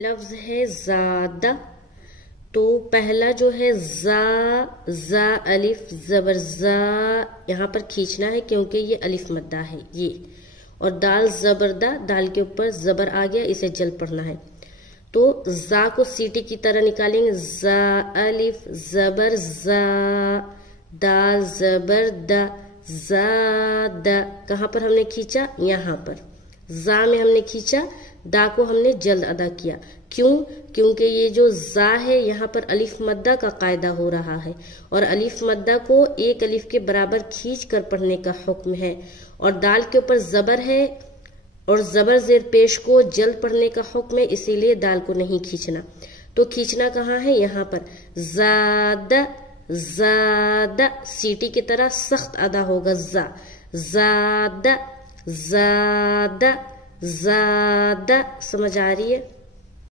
لفظ ہے زادہ، تو پہلا جو ہے زا الف زبر زا، یہاں پر کھینچنا ہے کیونکہ یہ الف مدہ ہے یہ، اور دال زبردہ، دال کے اوپر زبر آ گیا، اسے جلد پڑھنا ہے۔ تو زا کو سیٹی کی طرح نکالیں گے، زا الف زبر زا، دال زبر دا، زادہ۔ کہاں پر ہم نے کھینچا؟ یہاں پر زا میں ہم نے کھینچا، دا کو ہم نے جلد ادا کیا۔ کیوں؟ کیونکہ یہ جو زا ہے یہاں پر الف مدہ کا قاعدہ ہو رہا ہے، اور الف مدہ کو ایک الف کے برابر کھینچ کر پڑھنے کا حکم ہے، اور دال کے اوپر زبر ہے اور زبر زیر پیش کو جلد پڑھنے کا حکم ہے، اسی لیے دال کو نہیں کھینچنا۔ تو کھینچنا کہاں ہے؟ یہاں پر زادہ، زادہ سیٹی کی طرح سخت ادا ہوگا، زا زادہ، زادہ، زادہ۔ سمجھ آ رہی ہے؟